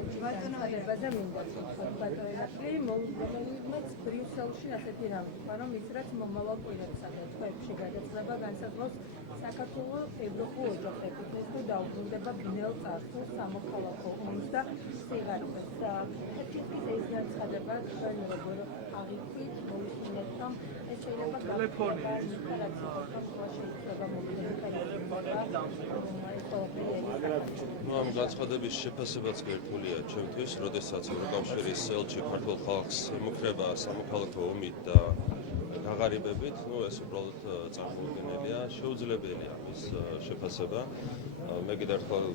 განცხადებაზე მინდა ბატონი მომდევნებმაც ბრიუსელში ასეთი რამე თქვა, რომ ის რაც მომავალ კვირებსა და თვეებში გადაწყდება განსაზღვრავს საქართველოს ევროპულ ოჯახებით, ეს თუ დაუბრუნდება ბნელ წარსულს, სამოქალაქო ომს და სიღარიბეს. Ხეთქის ეს განცხადება თქვენ როგორ აღიქვით, მოვისმინეთ, რომ ეს შეიძლება ტელეფონი ამ განცხადების შეფასებაც გერტულია ჩემთვის, როდესაც ევროკავშირის ელჩი ქართულ ხალხს ემუქრება სამოქალაქო ომით და გაღარიბებით, ეს უბრალოდ წარმოუდგენელია, შეუძლებელია მის შეფასება. მე კიდევ ერთხელ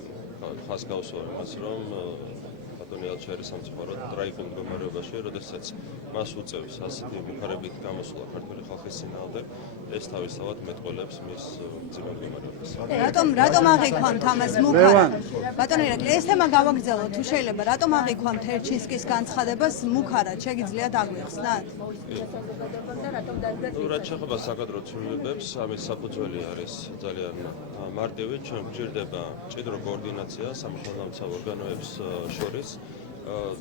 ხაზს გავსვა იმას, რომ ბატონი ელჩი არის სამწუხაროდ ტრაგიკულ მდგომარეობაში, როდესაც მას უწევს ასეთი მუქარებით გამოსვლა ქართული ხალხის წინააღმდეგ, ეს თავისთავად მეტყველებს მის მძიმე მდგომარეობას. რატომ აღიქვამთ ამას მუქარად? ბატონო ირაკლი, ეს თემა გავაგრძელოთ, თუ შეიძლება, რატომ აღიქვამთ ჰერჩინსკის განცხადებას მუქარად? შეგიძლიათ აგვიხსნათ? რაც შეეხება საკადრო ცვლილებებს, ამის საფუძველი არის ძალიან მარტივი, ჩვენ გვჭირდება მჭიდრო კოორდინაცია სამართალდამცავ ორგანოებს შორის.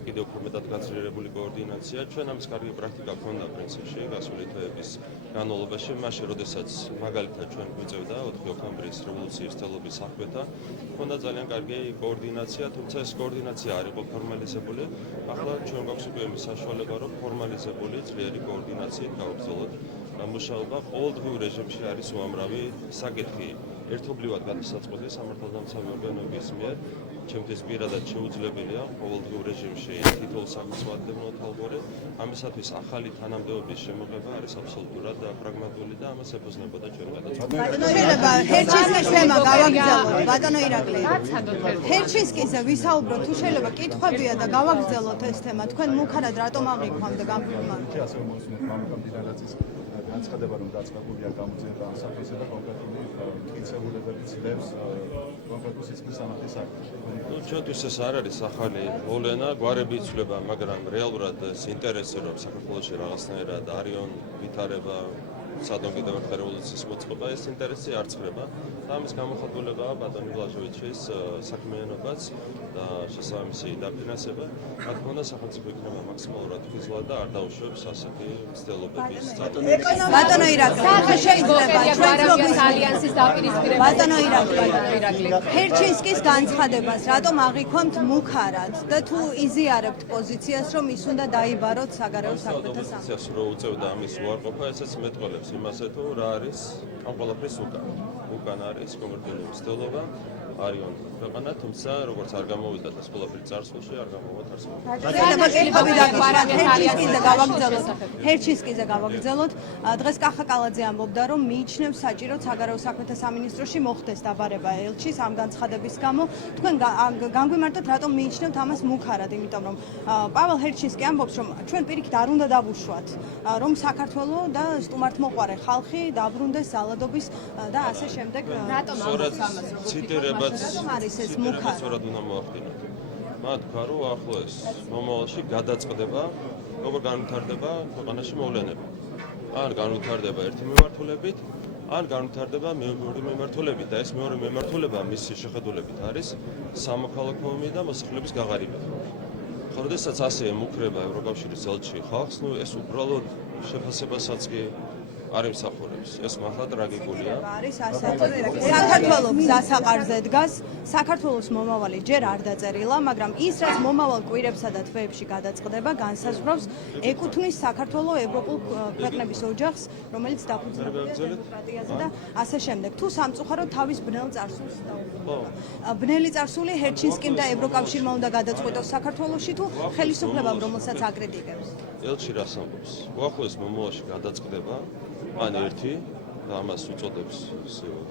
კიდევ უფრო მეტად გაცილებული კოორდინაცია. ჩვენ ამის კარგი პრაქტიკა გვქონდა პრინციპში გასული თვეების განმავლობაში, მაშინ როდესაც მაგალითად ჩვენ გვიწევდა 4 ოქტომბრის რევოლუციის თელობის საქმეთა, ჰქონდა ძალიან კარგი კოორდინაცია, თუმცა ეს კოორდინაცია არ იყო ფორმალიზებული. ახლა ჩვენ გვაქვს უკვე იმის საშუალება, რომ ფორმალიზებული ძლიერი კოორდინაციით გავაგრძელოთ მუშაობა. ყოველდღიურ რეჟიმში არის უამრავი საკითხი ერთობლივად გადასაწყვეტი სამართალდამცავი ორგანოების მიერ. ჩემთვის პირადად შეუძლებელია ყოველდღიურ რეჟიმში თითოეულ საქმეს ვადგენოთ ალბორე. ამისათვის ახალი თანამდებობის შემოღება არის აბსოლუტურად პრაგმატული და ამას ეფუძნებოდა ჩვენი გადაწყვეტილება. ბატონო შეიძლება ჰერჩინსკის თემა გავაგრძელოთ, ბატონო ირაკლი. ჰერჩინსკიზე ვისაუბროთ, თუ შეიძლება კითხვებია და გავაგრძელოთ ეს თემა. თქვენ მუქარად რატომ აღიქვამთ გამგებლობა? ასე მოსმენთ მამაკამდინარაცის განცხადება, რომ დაწყებულია გამოძიება საფრთხისა და კონკრეტული მტკიცებულებებით ძლევს კონკრეტულ სისხლის სამართლის აქტს. ჩვენთვის ეს არ არის ახალი მოვლენა, გვარები იცვლება, მაგრამ რეალურად ეს ინტერესი, რომ საქართველოში რაღაცნაირად არიონ ვითარება, სადონგიდევ ერთხელ რევოლუციის მოწყობა, ეს ინტერესი არ ცხრება. და ამის გამოხატულებაა ბატონი ვლაჟოვიჩის საქმიანობაც და შესაბამისი დაფინანსება. რა თქმა უნდა, სახელმწიფო იქნება მაქსიმალურად ხიზლად და არ დაუშვებს ასეთი მცდელობების ბატონო ირაკლი, შეიძლება ჩვენს ალიანსის დაპირისპირება. ბატონო ირაკლი, ჰერჩინსკის განცხადებას რატომ აღიქვამთ მუქარად და თუ იზიარებთ პოზიციას, რომ ის უნდა დაიბაროთ საგარეო საქმეთა პოზიციას რო უწევდა ამის უარყოფა, ესეც მეტყველებს იმასე, თუ რა არის ამ ყველაფრის უკან არის კონკრეტული მცდელობა, არიონ ქვეყანა, თუმცა როგორც არ გამოვიდა ეს ყველაფერი წარსულში, არ გამოვიდა ჰერჩინსკიზე გავაგრძელოთ. დღეს კახა კალაძე ამბობდა, რომ მიიჩნევს საჭიროდ საგარეო საქმეთა სამინისტროში მოხდეს დაბარება ელჩის ამ განცხადების გამო. თქვენ განგვიმარტოთ, რატომ მიიჩნევთ ამას მუქარად, იმიტომ რომ პაվել ჰერჩინსკი ამბობს, რომ ჩვენ პირიქით არ უნდა დავუშვათ, რომ საქართველო და სტუმართმოყვარე ხალხი დაბრუნდეს ზალადობის და ასე შემდეგ. რატომ ამბობს ამას? ციტირებაც სწორად უნდა მოახდინოთ. მათ თქვა, რომ ახლა ეს მომავალში გადაწყდება, როგორ განვითარდება ქვეყანაში მოვლენები. ან განვითარდება ერთი მიმართულებით, ან განვითარდება მეორე მიმართულებით და ეს მეორე მიმართულება მისი შეხედულებით არის სამოქალაქო ომი და მოსახლეობის გაღარიბება. როდესაც ასე ემუქრება ევროკავშირის ელჩი ხალხს, ეს უბრალოდ შეფასებასაც კი არ იმსახურებს. ეს მართლა ტრაგიკულია. საქართველოს გზასაყარზე დგას, საქართველოს მომავალი ჯერ არ დაწერილა, მაგრამ ის რაც მომავალ კვირებსა და თვეებში გადაწყდება, განსაზღვრავს ეკუთვნის საქართველოს ევროპულ ქვეყნების ოჯახს, რომელიც დაფუძნებულია დემოკრატიაზე და ასე შემდეგ. თუ სამწუხაროდ თავის ბნელ წარსულს დაუბრუნდება. ბნელი წარსული ჰერჩინსკიმ და ევროკავშირმა უნდა გადაწყვეტოს საქართველოში თუ ხელისუფლებამ, რომელსაც აკრიტიკებს. ელჩი რას ამბობს? უახლოეს მომავალში გადაწყდება ან ერთი და ამას უწოდებს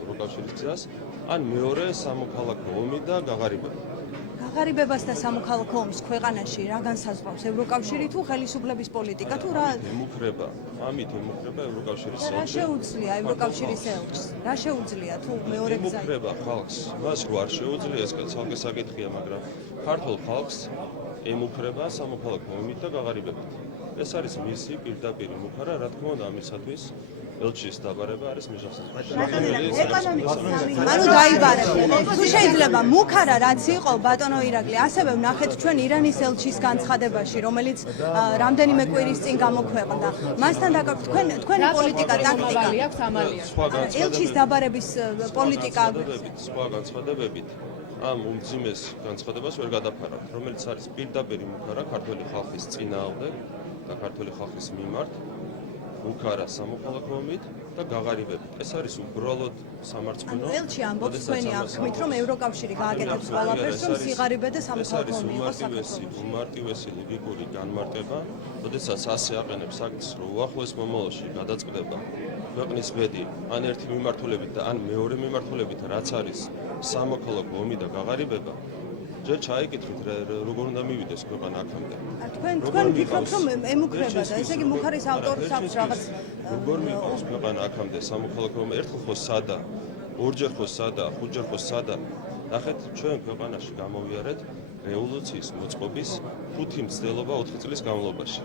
ევროკავშირის გზას, ან მეორე სამოქალაქო ომი და გაღარიბება. გაღარიბებას და სამოქალაქო ომს ქვეყანაში რა განსაზღვრავს ევროკავშირი თუ ხელისუფლების პოლიტიკა თუ რა? ემუქრება, ამით ემუქრება ევროკავშირის ელჩი. რა შეუძლია ევროკავშირის ელჩს? რა შეუძლია თუ მეორე გზა? ემუქრება ხალხს, მას რო არ შეუძლია, ეს ცალკე საკითხია, მაგრამ ქართულ ხალხს ემუქრება სამოქალაქო ომით და გაღარიბებით. ეს არის მისი პირდაპირი მუხარა, რა თქმა უნდა, ამისათვის ელჩის დაბარება არის მიზანსაწვდომი. ანუ დაიბარებთ. თუ შეიძლება მუქარა რაც იყო ბატონო ირაკლი, ასევე ვნახეთ ჩვენ ირანის ელჩის განცხადებაში, რომელიც რამდენიმე კვირის წინ გამოქვეყნდა. მასთან დაკავშირებით თქვენი პოლიტიკა, ტაქტიკა. ელჩის დაბარების პოლიტიკა სხვა განცხადებებით ამ უმძიმეს განცხადებას ვერ გადაფარავთ, რომელიც არის პირდაპირი მუქარა ქართული ხალხის წინააღმდეგ და ქართული ხალხის მიმართ, მუქარა სამოქალაქოებით და გაღარიბებით. ეს არის უბრალოდ სამარცხვინო. ელჩი ამბობს თქვენი აღქმით, რომ ევროკავშირი გააკეთებს ყველაფერს, რომ სიღარიბე და სამოქალაქოები იყოს საქართველოში. უმარტივესი ლოგიკური განმარტება, როდესაც ასე აყენებს აქტს, რომ უახლოეს მომავალში გადაწყდება ქვეყნის ბედი ან ერთი მიმართულებით და ან მეორე მიმართულებით, რაც არის სამოქალაქო ომი და გაღარიბება, ჯერ ჩაიკითხეთ როგორ უნდა მივიდეს ქვეყანა აქამდე. თქვენ ფიქრობთ, რომ ემუქრება და ესე იგი მუქარის ავტორს აქვს რაღაც როგორ მივიდეს ქვეყანა აქამდე სამოქალაქო ომი, ერთხელ ხო სადა, ორჯერ ხო სადა, ხუთჯერ ხო სადა. ნახეთ, ჩვენ ქვეყანაში გამოვიარეთ რევოლუციის მოწყობის 5 მცდელობა 4 წლის განმავლობაში.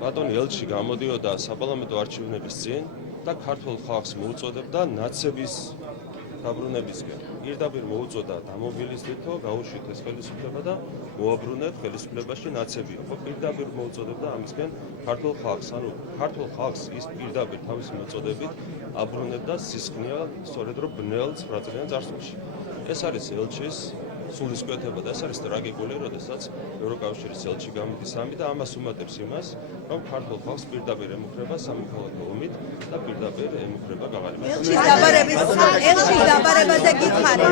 ბატონი ელჩი გამოდიოდა საპარლამენტო არჩევნების წინ და ქართულ ხალხს მოუწოდებდა ნაცების დაბრუნებისკენ. პირდაპირ მოუწოდა დამობილიზდეთო, გაუშვით ეს ხელისუფლება და მოაბრუნეთ ხელისუფლებაში ნაცებიო. ხო პირდაპირ მოუწოდებდა ამისკენ ქართულ ხალხს, ანუ ქართულ ხალხს ის პირდაპირ თავისი მოწოდებით აბრუნებდა სისხლია, სწორედ რომ ბნელ 9 წლიან წარსულში. ეს არის ელჩის სულისკვეთება და ეს არის ტრაგიკული, როდესაც ევროკავშირის ელჩი გამიდის ამით და ამას უმატებს იმას, რომ ქართულ ხალხს პირდაპირ ემუქრება სამოქალაქო ომით და პირდაპირ ემუქრება გაღარიბება. ელჩის დაბარებაზე გითხარი.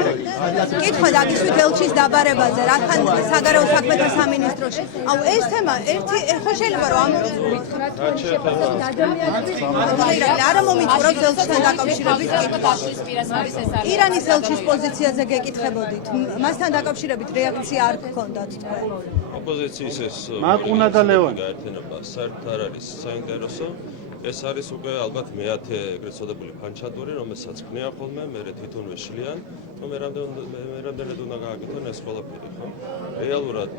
კითხვა დაგიშვით ელჩის დაბარებაზე, რადგან საგარეო საქმეთა სამინისტროში. აუ ეს თემა ერთი ხო შეიძლება რომ არა მომიწურავს ელჩთან დაკავშირებით ირანის ელჩის პოზიციაზე გეკითხებოდით. მასთან დაკავშირებით რეაქცია არ გქონდათ თქვენ. ოპოზიციის ეს მაკუნა და ლევანი გაერთიანება საერთოდ არ არის საინტერესო. ეს არის უკვე ალბათ მეათე ეგრეთ წოდებული ფანჩატური, რომელსაც ქმნიან ხოლმე, მე თვითონ ვეშლიან, რომ მე რამდენად უნდა გააკეთონ ეს ყველაფერი, ხო? რეალურად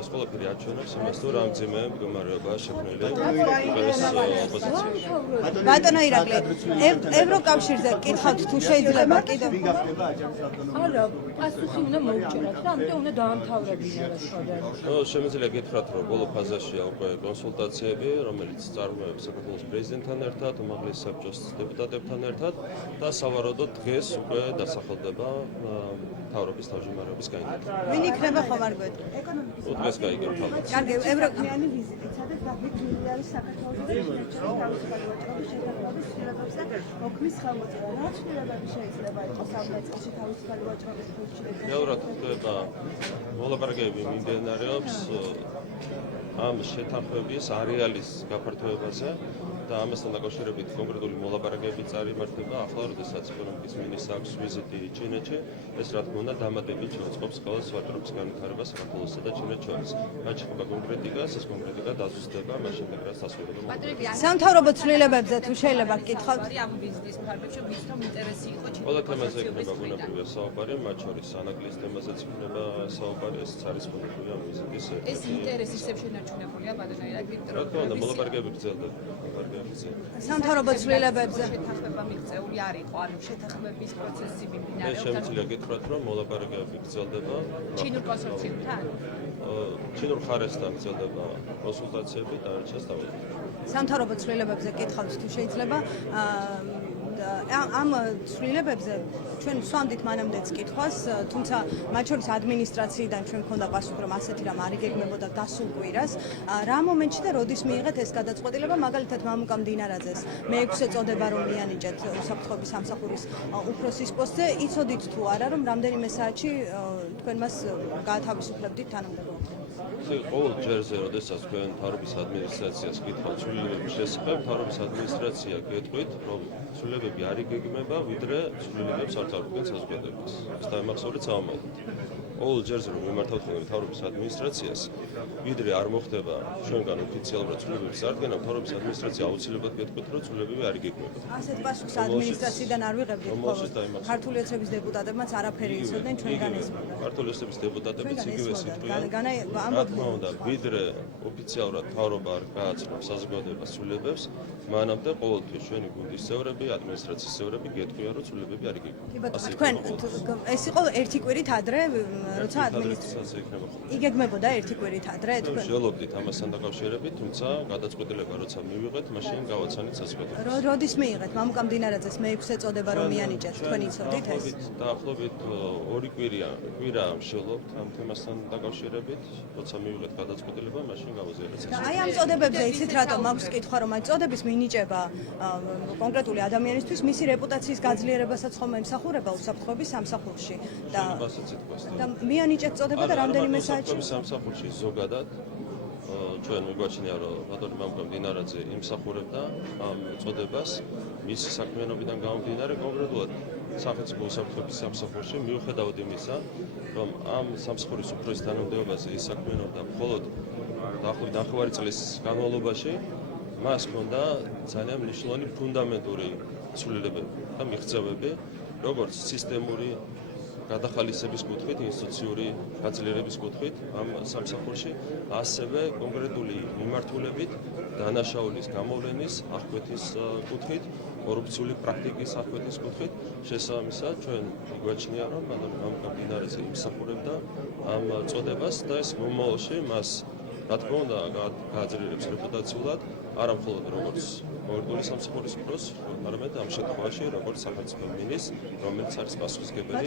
ეს ყველაფერი აჩვენებს იმას, თუ რამძიმე მდგომარეობაა შექმნილი ეს ოპოზიციაში. ბატონო ირაკლი, ევროკავშირზე გითხავთ თუ შეიძლება კიდევ არა, პასუხი უნდა მოუჭერათ და ამიტომ უნდა დაამთავრებინა რა შორენ. შემიძლია გითხრათ, რომ ბოლო ფაზაშია უკვე კონსულტაციები, რომელიც წარმოებს საქართველოს პრეზიდენტთან ერთად, უმაღლეს საბჭოს დეპუტატებთან ერთად და სავარაუდოდ დღეს უკვე დასახელდება მთავრობის თავმჯდომარეობის გაიგება. ვინ იქნება ხომ არ გვეტყვი? დღეს გაიგებთ ალბათ. კარგი, ევროკავშირიანი ვიზიტით, სადაც დაგვით მილიარდის საქართველოს და შეჭრილი თავისუფალი ვაჭრობის შეთანხმების ცვლილებებს და ოქმის ხელმოწერა. რა ცვლილებები შეიძლება იყოს ამ ნაწილში თავისუფალი ვაჭრობის ფუნქციებში? რეალურად ხდება მოლაპარაკებები მიმდინარეობს ამ შეთანხმების არეალის გაფართოებაზე და ამასთან დაკავშირებით კონკრეტული მოლაპარაკებები წარიმართება ახლა, როდესაც ეკონომიკის მინისტრს აქვს ვიზიტი ჩინეთში, ეს რა თქმა უნდა დამატებით შეუწყობს ყოველს ვაჭრობის განვითარებას საქართველოსა და ჩინეთს შორის. რაც შეეხება კონკრეტიკას, ეს კონკრეტიკა დაზუსტდება მას შემდეგ, რაც დასრულდება. სამთავრობო ცვლილებებზე თუ შეიძლება გითხავთ? ამ ვიზიტის ფარგლებში მისთომ ინტერესი იყო ჩინეთის ყველა თემაზე იქნება ბუნებრივია საუბარი, მათ შორის ანაგლის თემაზეც იქნება საუბარი, ეს არის ბუნებრივია ამ ვიზიტის. ეს ინტერესი ისევ შენარჩუნებულია ბატონო ირაკლი, რა თქმა უნდა, მოლაპარაკებები გრძელდება. სამთავრობო ცვლილებებზე შეთანხმება მიღწეული არ იყო, ანუ შეთანხმების პროცესი მე მიმდინარეობს შემიძლია გითხრათ, რომ მოლაპარაკებები გრძელდება. ჩინურ კონსორციუმთან. ჩინურ ხარესთან გრძელდება კონსულტაციები და არჩევს დავიწყოთ. სამთავრობო ცვლილებებზე გითხავთ თუ შეიძლება ამ ცვლილებებზე ჩვენ ვსვამდით მანამდეც კითხვას, თუმცა მათ შორის ადმინისტრაციიდან ჩვენ გქონდა პასუხი, რომ ასეთი რამ არ იგეგმებოდა დასულ კვირას. რა მომენტში და როდის მიიღეთ ეს გადაწყვეტილება, მაგალითად მამუკა მდინარაძეს მე-6 წოდება რომ მიანიჭეთ უსაფრთხოების სამსახურის უფროსის პოსტზე, იცოდით თუ არა, რომ რამდენიმე საათში თქვენ მას გაათავისუფლებდით თანამდებობაზე? ყოველ ჯერზე, როდესაც თქვენ მთავრობის ადმინისტრაციას გითხავთ ცვლილებების შესახებ, მთავრობის ადმინისტრაცია გეტყვით, რომ ცვლილებები არ იგეგმება, ვიდრე ცვლილებებს არ წარუდგენ საზოგადოებას. ეს დაემახსოვრეთ სავარაუდოდ. ყოველ ჯერზე რომ მიმართავთ მთავრობის ადმინისტრაციას, ვიდრე არ მოხდება ჩვენგან ოფიციალურად ცვლილებების წარდგენა, მთავრობის ადმინისტრაცია აუცილებლად გეტყვით, რომ ცვლილებები არ იგეგმება. ასეთ პასუხს ადმინისტრაციიდან არ ვიღებდით, ხოლო ქართული ოცნების დეპუტატებმაც არაფერი იცოდნენ ჩვენგან ესმოდა. ქართული ოცნების დეპუტატებიც იგივე სიტყვიან. ამბობდნენ. რა თქმა უნდა, ვიდრე ოფიციალურად მთავრობა არ გააცნობს საზოგადოებას ცვლილებებს, მანამდე ყოველთვის ჩვენი გუნდის წევრები, ადმინისტრაციის წევრები გეტყვიან, რომ ცვლილებები არ იგეგმება. კი ბატონო, თქვენ ეს იყო ერთი კვირით ადრე, როცა ადმინისტრაცია იგეგმებოდა ერთი კვირით ადრე თქვენ. ვშველობდით ამასთან დაკავშირებით, თუმცა გადაწყვეტილება როცა მივიღეთ, მაშინ გავაცანით საზოგადოებას. როდის მიიღეთ? მამუკა მდინარაძეს მე-6 წოდება რომ მიანიჭეთ, თქვენ იცოდით ეს? დაახლოებით 2 კვირა ვშველობთ ამ თემასთან დაკავშირებით, როცა მივიღეთ გადაწყვეტილება, მაშინ გავაზიარეთ საზოგადოებას. აი ამ წოდებებზე იცით რატომ მაქვს კითხვა რომ აი წოდების მინიჭება კონკრეტული ადამიანისთვის მისი რეპუტაციის გაძლიერებასაც ხომ ემსახურება უსაფრთხოების სამსახურში და მიანიჭეთ წოდება და რამდენიმე საათში სამსახურში ზოგადად ჩვენ მიგვაჩნია რომ ბატონი მამუკა მდინარაძე იმსახურებდა ამ წოდებას მისი საქმიანობიდან გამომდინარე კონკრეტულად სახელმწიფო უსაფრთხოების სამსახურში მიუხედავად იმისა რომ ამ სამსახურის უფროსის თანამდებობაზე ის საქმიანობდა მხოლოდ დაახლოებით 9 წლის განმავლობაში მას ჰქონდა ძალიან მნიშვნელოვანი ფუნდამენტური ცვლილებები და მიღწევები როგორც სისტემური გადახალისების კუთხით, ინსტიტუციური გაძლიერების კუთხით ამ სამსახურში, ასევე კონკრეტული მიმართულებით დანაშაულის გამოვლენის აღკვეთის კუთხით, კორუფციული პრაქტიკის აღკვეთის კუთხით, შესაბამისად ჩვენ მიგვაჩნია რომ ბატონი მამუკა მდინარაძე იმსახურებდა ამ წოდებას და ეს მომავალში მას რა თქმა უნდა გააძლიერებს რეპუტაციულად, არა მხოლოდ როგორც კონკრეტული სამსახურის უფროს, არამედ ამ შემთხვევაში როგორც სახელმწიფო მინისტრს, რომელიც არის პასუხისმგებელი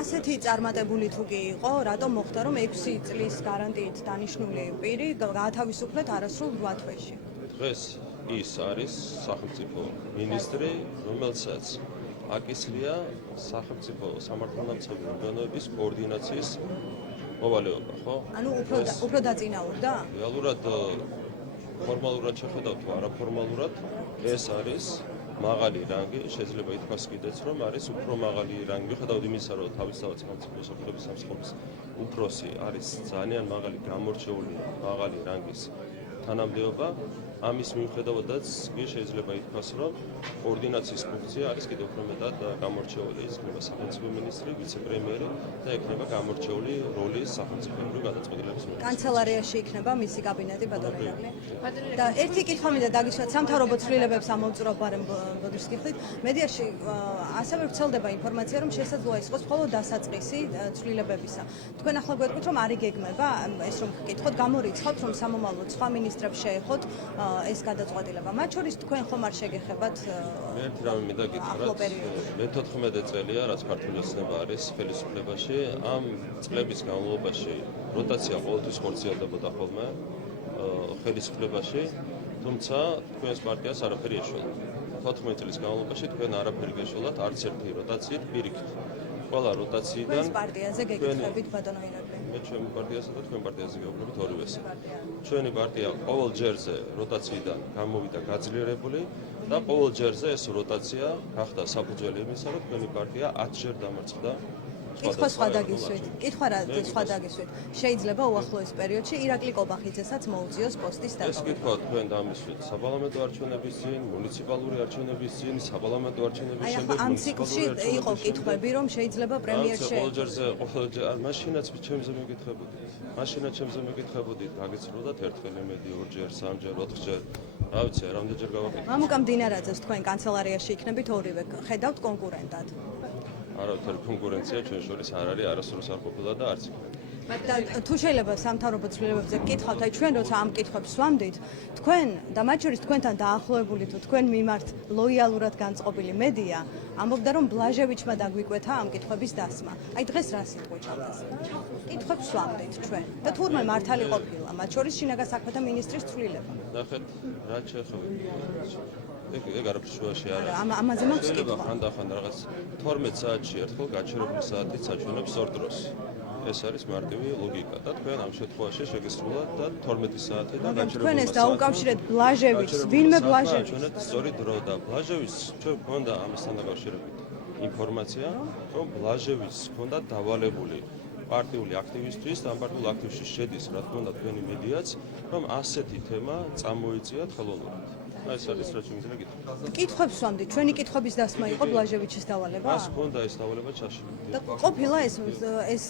ასეთი წარმატებული თუ კი იყო, რატომ მოხდა რომ 6 წლის გარანტიით დანიშნული პირი გაათავისუფლეთ არასრულ 8 თვეში? დღეს ის არის სახელმწიფო მინისტრი, რომელსაც აკისრია სახელმწიფო სამართალდამცავი ორგანოების კოორდინაციის მოვალეობა, ხო? ანუ უფრო დაწინაურდა? რეალურად ფორმალურად შეხედავთ თუ არაფორმალურად ეს არის მაღალი რანგი, შეიძლება ითქვას კიდეც რომ არის უფრო მაღალი რანგი, მიუხედავად იმისა რომ თავისთავად სახელმწიფო უსაფრთხოების სამსახურის უფროსი არის ძალიან მაღალი გამორჩეული მაღალი რანგის თანამდებობა, ამის მიუხედავადაც კი შეიძლება ითქვას რომ კოორდინაციის ფუნქცია არის კიდევ უფრო მეტად გამორჩეული, ის იქნება სახელმწიფო მინისტრი, ვიცე-პრემიერი და იქნება გამორჩეული როლი სახელმწიფოებრივი გადაწყვეტილების მიხედვით. კანცელარიაში იქნება მისი კაბინეტი ბატონო ირაკლი. და ერთი კითხვა მინდა დაგისვათ სამთავრობო ცვლილებებს ამოვწურავ ბარემ ბოდიშს კითხვით. მედიაში ასევე ვრცელდება ინფორმაცია რომ შესაძლოა იყოს მხოლოდ დასაწყისი ცვლილებებისა. თქვენ ახლა გვეტყვით რომ არ იგეგმება ეს რომ გკითხოთ გამორიცხავთ რომ სამომავლოდ სხვა მინისტრებს შეეხოთ ეს გადაწყვეტილება. მათ შორის თქვენ ხომ არ შეგეხებათ მე ერთი რამე მინდა გითხრათ. მე 14 წელია რაც ქართული ოცნება არის ხელისუფლებაში, ამ წლების განმავლობაში როტაცია ყოველთვის ხორციელდებოდა ხოლმე ხელისუფლებაში, თუმცა თქვენს პარტიას არაფერი ეშველა. 14 წლის განმავლობაში თქვენ არაფერი გეშველათ, არც ერთი როტაციით პირიქით. ყველა როტაციიდან თქვენს პარტიაზე გეკითხებით ბატონო ირაკლი. მე ჩემი პარტიასა და თქვენ პარტიაზე გავუბრუნდით ორივესე. ჩვენი პარტია ყოველ ჯერზე როტაციიდან გამოვიდა გაძლიერებული და ყოველ ჯერზე ეს როტაცია გახდა საფუძველი იმისა, რომ თქვენი პარტია 10 ჯერ დამარცხდა. კითხვა სხვა დაგისვით. კითხვა რა სხვა დაგისვით. შეიძლება უახლოეს პერიოდში ირაკლი კობახიძესაც მოუწიოს პოსტის ეს დაკავება. კითხვა თქვენ დამისვით საპარლამენტო არჩევნების წინ, მუნიციპალური არჩევნების წინ, საპარლამენტო არჩევნების შემდეგ ამ ციკლში იყო კითხვები რომ შეიძლება პრემიერს მაშინაც ჩემზე მეკითხებოდით. მაშინაც ჩემზე მეკითხებოდით, გაგეცროდათ ერთხელ იმედი, ორჯერ, სამჯერ, 4ჯერ. რა ვიცი, რამდენჯერ გავაკეთე. მამუკა მდინარაძეს თქვენ კანცელარიაში იქნებით ორივე. ხედავთ კონკურენტად. არავითარი კონკურენცია ჩვენ შორის არ არის, არასდროს არ ყოფილა და არც იქნება. და თუ შეიძლება სამთავრობო ცვლილებებზე გკითხავთ, აი ჩვენ როცა ამ კითხვებს ვამდით, თქვენ და მათ შორის თქვენთან დაახლოებული თუ თქვენ მიმართ ლოიალურად განწყობილი მედია ამბობდა რომ ბლაჟევიჩმა დაგვიკვეთა ამ კითხვების დასმა. აი დღეს რა სიტყვით ჩავდეს? კითხვებს ვამდით ჩვენ და თურმე მართალი ყოფილა, მათ შორის შინაგან საქმეთა მინისტრის ცვლილება. ნახეთ, რა შეეხება. ეგ არაფერ შუაში არ არის. ამაზე მაქვს კითხვა. ხანდახან რაღაც 12 საათში ერთხელ გაჩერებული საათით საჩვენებს ორ დროს. ეს არის მარტივი ლოგიკა და თქვენ ამ შემთხვევაში შეგესრულათ და 12 საათი და გაჩერებული. თქვენ ეს დაუკავშირეთ ბლაჟევიჩს, ვინმე ბლაჟევიჩს? ჩვენეთ სწორი დრო და ბლაჟევიჩს ჩვენ გვქონდა ამასთან დაკავშირებით ინფორმაცია, რომ ბლაჟევიჩს ჰქონდა დავალებული პარტიული აქტივისტვის და ამ პარტიულ აქტივში შედის, რა თქმა უნდა, თქვენი მედიაც, რომ ასეთი თემა წამოიწიათ ხელოვნურად. აი ეს არის რაც მითხრა გითხრა. კითხვებს ვამდით, ჩვენი კითხვების დასმა იყო ბლაჟევიჩის დავალება? მას ჰქონდა ეს დავალება ჩაშლილი. და ყოფილა ეს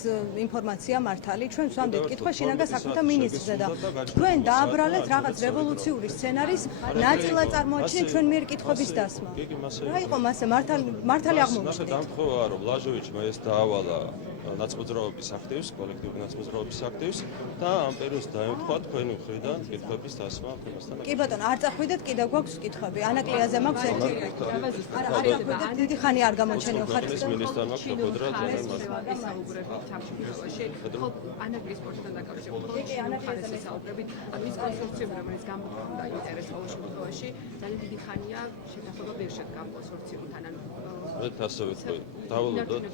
ინფორმაცია მართალი, ჩვენ ვამდით კითხვა შინაგან საქმეთა მინისტრზე და თქვენ დააბრალეთ რაღაც რევოლუციური სცენარის ნაწილად წარმოაჩინეთ ჩვენ მიერ კითხვების დასმა. კი, მასე. რა იყო მასე მართალი მასე აღმოჩნდით? დამთხოვა რომ ბლაჟევიჩმა ეს დაავალა ნაცმოძრაობის აქტივს, კოლექტიური ნაცმოძრაობის აქტივს და ამ პერიოდს დაემთხვა თქვენი მხრიდან კითხვების დასმა თემასთან. კი ბატონო, არ წახვიდეთ, კიდევ გვაქვს კითხვები. ანაკლიაზე მაქვს ერთი. არა, არ წახვიდეთ, დიდი ხანი არ გამოჩენილ ხართ. ეს მინისტრმა მაქვს ყოფოდრა ძალიან მარტივად. ესაუბრებით ჩამშფოთებაში, ხო ანაკლის სპორტთან დაკავშირებით, ხო ანაკლის ესაუბრებით, ანუ ის კონსორციუმი, რომელიც გამოხდა ინტერესს ყოველ შემთხვევაში, ძალიან დიდი ხანია შეთანხმება ვერ შედგა კონსორციუმთან, ანუ ერთ ასევე თქვი, დავალოდოთ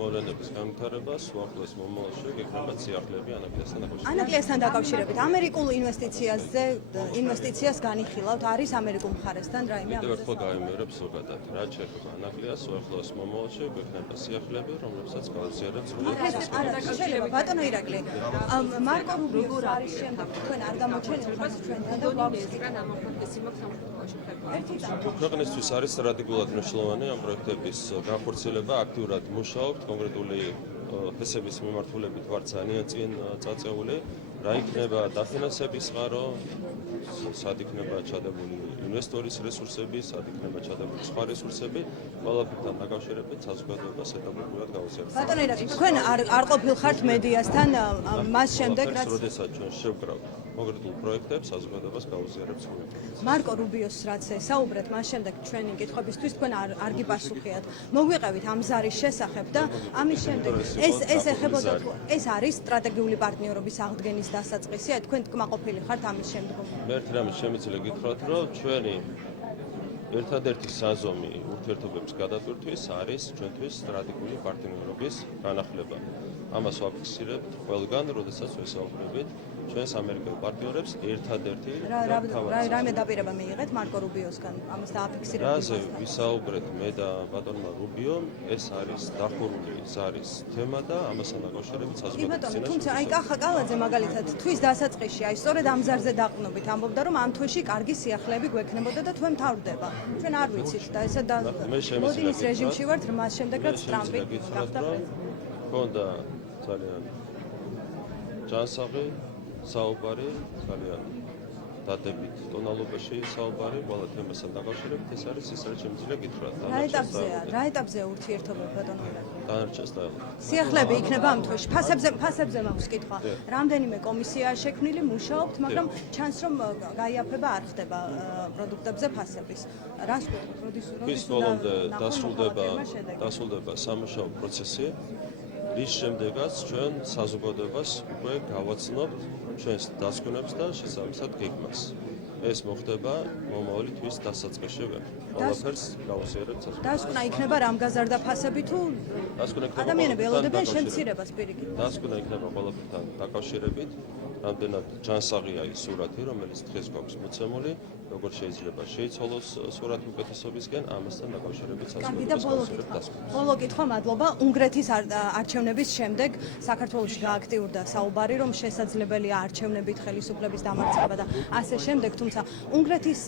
მოვლენების განვითარებას, უახლოეს მომავალში გექნება ციახლები ანაკლიასთან დაკავშირებით. ანაკლიასთან დაკავშირებით ამერიკულ ინვესტიციას განიხილავთ, არის ამერიკულ მხარესთან რაიმე კიდევ ერთხელ გაიმეორებ ზოგადად, რაც შეეხება ანაკლიას, უახლოეს მომავალში გექნება ციახლები, რომლებსაც გავაზიარებთ შეიძლება ბატონო ირაკლი მარკო რუბიოს არის შემდეგ თქვენ არ გამოჩენილ ხართ ჩვენთან და გვაქვს ქვეყნისთვის არის სტრატეგიულად მნიშვნელოვანი ამ პროექტების განხორციელება, აქტიურად მუშაობთ, კონკრეტული ფესების მიმართულებით ვართ ძალიან წინ წაწეული, რა იქნება დაფინანსების წყარო, სად იქნება ჩადებული ინვესტორის რესურსები, სად იქნება ჩადებული სხვა რესურსები, ყველაფერთან დაკავშირებით საზოგადოებას ეტაპობრივად გავაზიარებთ. ბატონო ირაკლი თქვენ არ ყოფილ ხართ მედიასთან მას შემდეგ რაც როდესაც ჩვენ შევკრავთ კონკრეტულ პროექტებს, საზოგადოებას გავაზიარებთ. მარკო რუბიოს რაც საუბრეთ მას შემდეგ ჩვენი კითხვებისთვის თქვენ არ გიპასუხიათ. მოგვიყევით ამ ზარის შესახებ და ამის შემდეგ ეს ეხებოდა ეს არის სტრატეგიული პარტნიორობის აღდგენის დასაწყისი, აი თქვენ კმაყოფილი ხართ ამის შემდგომ. მე ერთ რამეს შემიძლია გითხრათ, რომ ჩვენი ერთადერთი საზომი ურთიერთობების გადატვირთვის არის ჩვენთვის სტრატეგიული პარტნიორობის განახლება. ამას ვაფიქსირებთ ყველგან, როდესაც ვესაუბრებით ჩვენს ამერიკელ პარტნიორებს ერთადერთი რაიმე დაპირება მიიღეთ მარკო რუბიოსგან ამას დააფიქსირებთ. რაზე ვისაუბრეთ მე და ბატონმა რუბიომ, ეს არის დახურული ზარის თემა და ამასთან დაკავშირებით საზოგადოების თუმცა აი კახა კალაძე მაგალითად თვის დასაწყისში აი სწორედ ამ ზარზე დაყრდნობით ამბობდა რომ ამ თვეში კარგი სიახლეები გვექნებოდა და თქვენ მთავრდება. ჩვენ არ ვიცით და ესე და მოდინის რეჟიმში ვართ მას შემდეგ რაც ტრამპი გახდა პრეზიდენტი. ქონდა ძალიან ჯანსაღი საუბარი, ძალიან დადებით ტონალობაში საუბარი, ყველა თემასთან დაკავშირებით ეს არის ის რაც შემიძლია გითხრათ. რა ეტაპზეა ურთიერთობა ბატონო ირაკლი? დანარჩენს დაელო. სიახლეები იქნება ამ თვეში. ფასებზე მაქვს კითხვა. რამდენიმე კომისიაა შექმნილი, მუშაობთ, მაგრამ ჩანს რომ გაიაფება არ ხდება პროდუქტებზე ფასების. რას ვთქვით, თვის ბოლომდე დასრულდება სამუშაო პროცესი, რის შემდეგაც ჩვენ საზოგადოებას უკვე გავაცნობთ ჩვენს დასკვნებს და შესაბამისად გეგმას. ეს მოხდება მომავალი თვის დასაწყისში. ყველაფერს გავუსიერებთ საზოგადოებას. დასკვნა იქნება რამ გაზარდა ფასები თუ ადამიანები ელოდებიან შემცირებას პირიქით. დასკვნა იქნება ყველაფერთან დაკავშირებით. რამდენად ჯანსაღია ის სურათი, რომელიც დღეს გვაქვს მოცემული, როგორ შეიძლება შეიცვალოს სურათი უკეთესობისკენ, ამასთან დაკავშირებით საზოგადოებას გავუსიერებთ დასკვნებს. ბოლო კითხვა, მადლობა. უნგრეთის არჩევნების შემდეგ საქართველოში გააქტიურდა საუბარი, რომ შესაძლებელია არჩევნებით ხელისუფლების დამარცხება და ასე შემდეგ, თუმცა უნგრეთის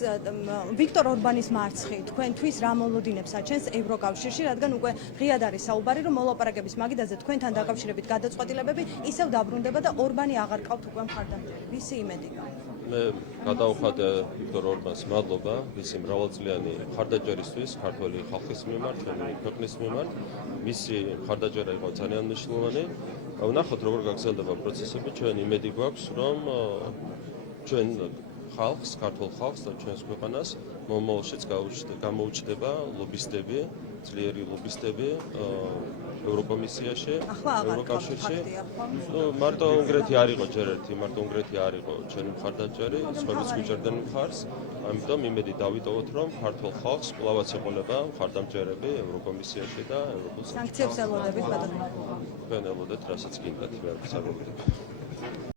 ვიქტორ ორბანის მარცხი თქვენთვის რა მოლოდინებს აჩენს ევროკავშირში, რადგან უკვე ღიად არის საუბარი, რომ მოლაპარაკების მაგიდაზე თქვენთან დაკავშირებით გადაწყვეტილებები ისევ დაბრუნდება და ორბანი აღარ ყავთ უკვე მხარდამჭერი. ვისი იმედი? მე გადავხადე ვიქტორ ორბანს მადლობა მისი მრავალწლიანი მხარდაჭერისთვის ქართული ხალხის მიმართ, ჩვენი ქვეყნის მიმართ. მისი მხარდაჭერა იყო ძალიან მნიშვნელოვანი. ვნახოთ როგორ გაგრძელდება პროცესები, ჩვენ იმედი გვაქვს, რომ ჩვენ ხალხს, ქართულ ხალხს და ჩვენს ქვეყანას მომავალშიც გამოუჩნდება ლობისტები, ძლიერი ლობისტები ევროკომისიაში, ევროკავშირში. მარტო უნგრეთი არ იყო ჯერ ერთი, მარტო უნგრეთი არ იყო ჩვენი მხარდაჭერი, სხვაებიც გვიჭერდნენ მხარს. ამიტომ იმედი დავიტოვოთ, რომ ქართულ ხალხს კვლავაც ეყოლება მხარდამჭერები ევროკომისიაში და ევროპულ სანქციებს ელოდებით ბატონო. თქვენ ელოდეთ, რასაც გინდათ, ვერ ვსაგებდით.